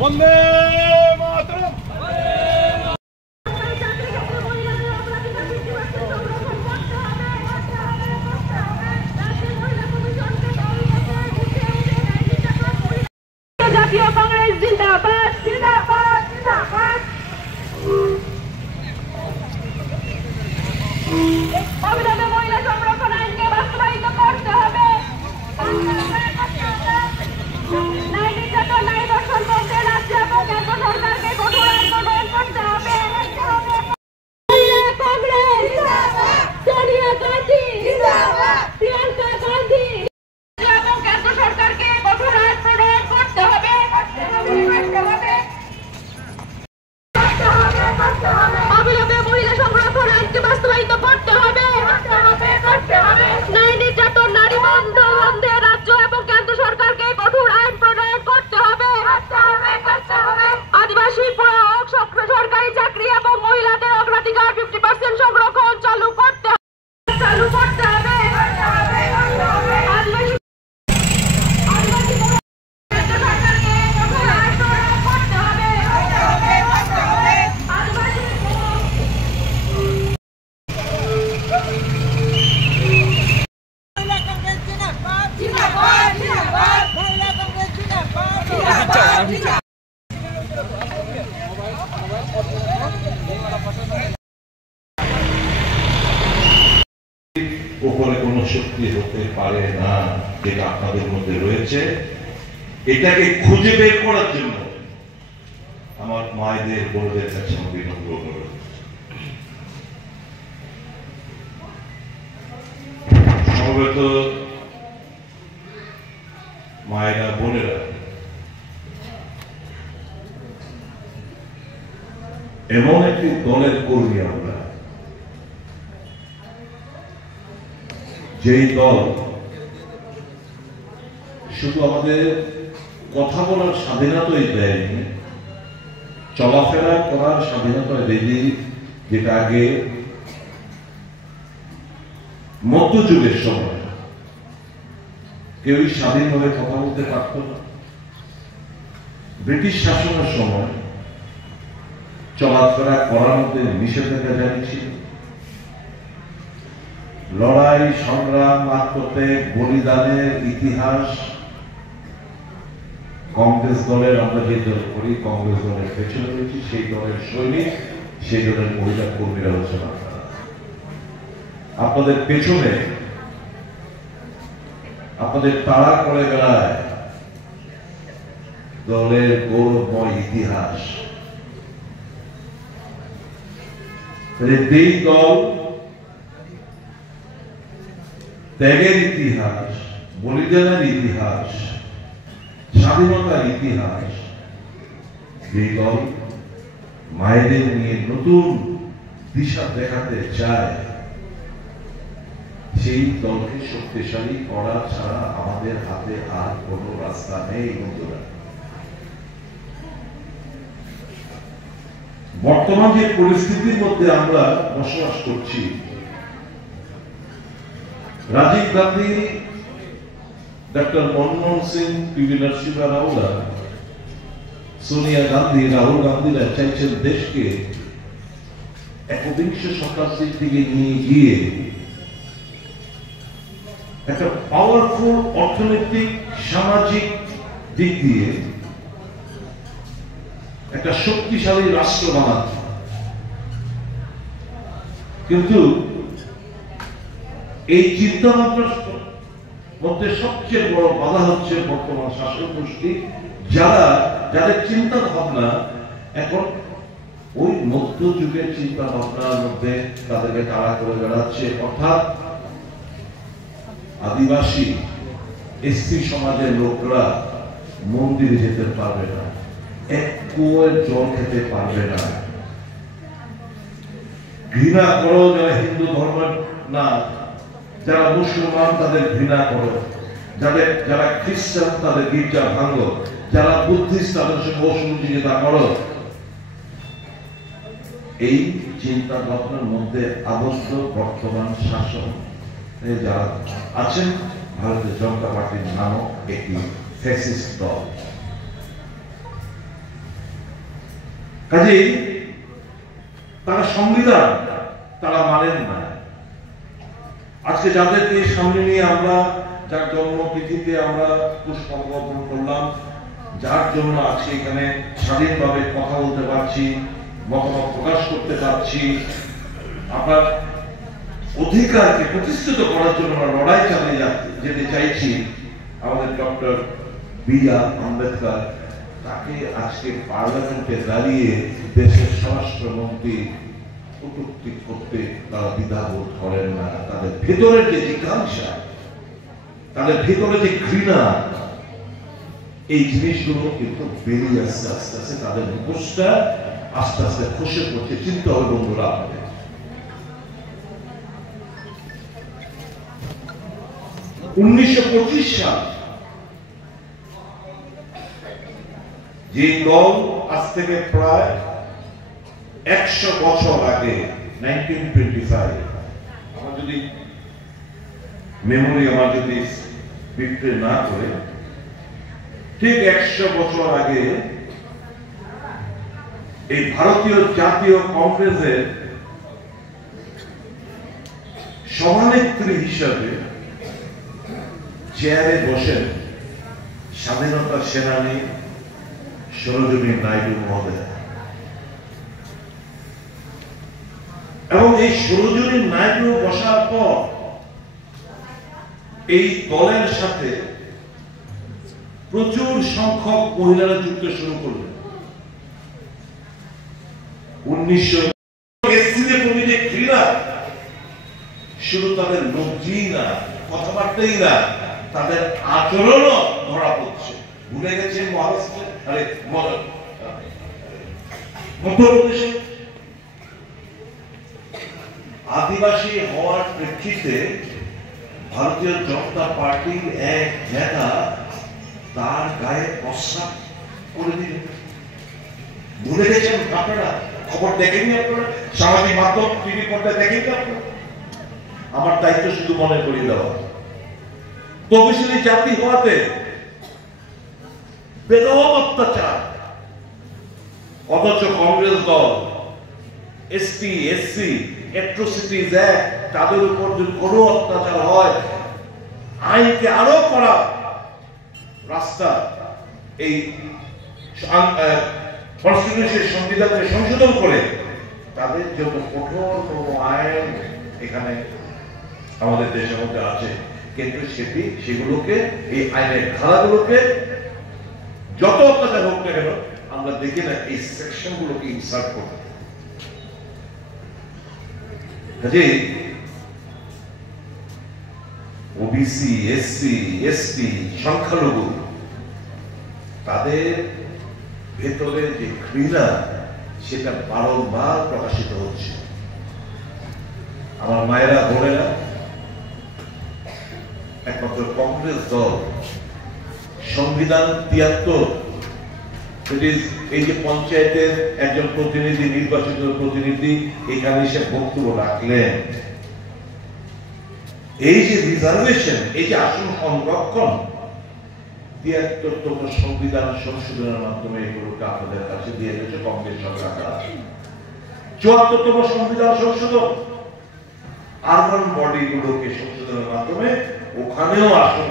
বন্দে মাতরম। জাতীয় কংগ্রেস জিন্দাবাদ জিন্দাবাদ জিন্দাবাদ। অবিলম্বে মহিলা সংরক্ষণ আইনকে বাস্তবায়িত করতে হবে। নারী নির্যাতন, নারী ধর্ষণ বন্ধে রাজ্য এবং কেন্দ্র সরকারকে কঠোর আইন প্রণয়ন করতে হবে। কংগ্রেস সোনিয়া গান্ধী প্রিয়াঙ্কা গান্ধী এবং কেন্দ্র সরকারকে কঠোর আইন প্রণয়ন করতে হবে। অবিলম্বে মহিলা সংরক্ষণ আইনকে বাস্তবায়িত করতে হবে। নারী নির্যাতন, নারী বন্ধে রাজ্য এবং কেন্দ্র সরকারকে কঠোর আইন প্রণয়ন করতে হবে। আদিবাসী সরকারি চাকরি এবং মহিলাদের অগ্রাধিকার 50% সংরক্ষণ চালু করতে হবে। উপরে কোন শক্তি হতে পারে না যেটা আপনাদের মধ্যে রয়েছে। এটাকে খুঁজে বের করার জন্য আমার মায়েদের বোনদের কাছে আমি বিনম্র অনুরোধ, সমবেত মায়েরা বোনেরা, এমন একটি দলের কর্মী আমরা, যেই দল শুধু আমাদের কথা বলার স্বাধীনতাই দেয়নি, চলাফেরা করার স্বাধীনতা দেয়নি, যেটা আগে মধ্যযুগের সময় কেউই স্বাধীনভাবে কথা বলতে পারত না। ব্রিটিশ শাসনের সময় চলাফেরা করার মধ্যে নিষেধাজ্ঞা জারি ছিল। লড়াই সংগ্রাম মাত্রতে বলিদানের ইতিহাস কংগ্রেস দলের, আমরা যে দল করি কংগ্রেস দলের পেছনে রয়েছি, সেই দলের সৈনিক, সেই দলের মহিলা কর্মীরা হচ্ছেন আপনারা। আপনাদের পেছনে আপনাদের তাড়া করে বেড়ায় দলের গৌরবময় ইতিহাস। এই দল ত্যাগের ইতিহাস, বলিদানের ইতিহাস, স্বাধীনতার ইতিহাস, যে দল মায়েদের নিয়ে নতুন দিশা দেখাতে চায়, সেই দলকে শক্তিশালী করা ছাড়া আমাদের হাতে আর কোন রাস্তা নেই। বন্ধুরা, বর্তমান যে পরিস্থিতির মধ্যে আমরা বসবাস করছি, রাজীব গান্ধী, ডক্টর মনমোহন সিং, পিভি নরসিংহ রাওরা, সোনিয়া গান্ধী, রাহুল গান্ধীরা চাইছেন দেশকে একবিংশ শতাব্দীর দিকে নিয়ে গিয়ে একটা পাওয়ারফুল অর্থনৈতিক সামাজিক দিক দিয়ে একটা শক্তিশালী রাষ্ট্র বানাতে। কিন্তু এই চিন্তাভাবনার মধ্যে সবচেয়ে বড় বাধা হচ্ছে বর্তমান শাসক গোষ্ঠী, যাদের চিন্তা ভাবনা এখন ওই মধ্যযুগের চিন্তা ভাবনার মধ্যে তাদেরকে তাড়া করে বেড়াচ্ছে। অর্থাৎ আদিবাসী এসসি সমাজের লোকরা মন্দিরে যেতে পারবে না, এক কুয়োর জল খেতে পারবে না। ঘৃণা করো যারা হিন্দু ধর্ম না, যারা মুসলমান তাদের ঘৃণা করো, যারা খ্রিস্টান তাদের গির্জা ভাঙো, যারা বুদ্ধিস্ট তাদের সঙ্গে অসহযোগিতা করো। এই চিন্তা ভাবনার মধ্যে আবদ্ধ বর্তমান শাসন যারা আছেন, ভারতীয় জনতা পার্টির নামক একটি ফ্যাসিস্ট দল। কাজেই তারা সংবিধান তারা মানেন না। আজকে যাদেরকে সামনে নিয়ে আমরা, যার জন্মতিথিতে আমরা পুষ্পার্ঘ্য অর্পণ করলাম, যার জন্য আজকে এখানে স্বাধীনভাবে কথা বলতে পারছি, মতামত প্রকাশ করতে পারছি, আপনার অধিকারকে প্রতিষ্ঠিত করার জন্য আমরা লড়াই চালিয়ে যেতে চাইছি, আমাদের ডক্টর বি.আর. আম্বেদকর, তাকে আজকে পার্লামেন্টে দাঁড়িয়ে দেশের স্বরাষ্ট্রমন্ত্রী কটূক্তি করতে তারা দ্বিধাবোধ করেন না। তাদের ভেতরের যে জিজ্ঞাসা, তাদের ভেতরে যে ঘৃণা, এই জিনিসগুলো কিন্তু বেরিয়ে আসতে আস্তে আস্তে তাদের মুখোশটা আস্তে আস্তে খসে পড়ছে। চিন্তা হবে বন্ধুরা, আপনাদের 1925 সাল যে দল আজ থেকে প্রায় 100 বছর আগে 1925, আমার যদি মেমোরি আমার যদি বিক্রি না করে, ঠিক 100 বছর আগে এই ভারতীয় জাতীয় কংগ্রেসের সভানেত্রী হিসাবে চেয়ারে বসেন স্বাধীনতা সেনানী সরোজিনী নাইডু মহোদয়। এবং এই সরোজিনী নাইডু বসার পর এই দলের সাথে প্রচুর সংখ্যক মহিলারা যুক্ত শুরু করলেন। 1900 ঘৃণা শুধু তাদের লজ্জেই না, কথাবার্তাই না, তাদের আচরণও ধরা পড়ছে। ভুলে গেছেন মহারাষ্ট্রে, মধ্যপ্রদেশে আদিবাসী হওয়ার প্রেক্ষিতে ভারতীয় জনতা পার্টির এক নেতা তার গায়ে প্রস্রাব করে দিলেন। ভুলে গেছেন আপনারা? খবর দেখেননি আপনারা? সামাজিক মাধ্যম, টিভি পর্দায় দেখেননি আপনারা? আমার দায়িত্ব শুধু মনে করিয়ে দেওয়া। তপশিলি জাতি হওয়াতে বেদম অত্যাচার, অথচ কংগ্রেস দল এসটি এসসি অ্যাট্রোসিটিজ অ্যাক্ট, তাদের উপর যদি কোনো অত্যাচার হয় আইনকে আরো করা রাস্তা, এই কনস্টিটিউশন সংবিধানকে সংশোধন করে তাদের জন্য কঠোর আইন এখানে আমাদের দেশের মধ্যে আছে, কিন্তু সেগুলোকে, এই আইনের ধারাগুলোকে যত অত্যাচার হোক না কেন আমরা দেখি না এই সেকশন গুলোকে ইনসার্ট করতে। কাজেই ওবিসি, এসসি, এসটি, সংখ্যালঘু, তাদের ভেতরে যে ঘৃণা সেটা বারংবার প্রকাশিত হচ্ছে। আমার মায়েরা, বোনেরা, একমাত্র কংগ্রেস দল সংবিধান 73, এই যে পঞ্চায়েতের একজন প্রতিনিধি, নির্বাচিত প্রতিনিধি এখানে এসে বক্তব্য রাখলেন, এই যে রিজার্ভেশন, এই যে আসন সংরক্ষণ, 73তম সংবিধান সংশোধনের মাধ্যমে এগুলোকে আপনাদের কাছে দিয়ে গেছে কংগ্রেস সরকার। 74তম সংবিধান সংশোধন, আরবান বডি গুলোকে সংশোধনের মাধ্যমে ওখানেও আসন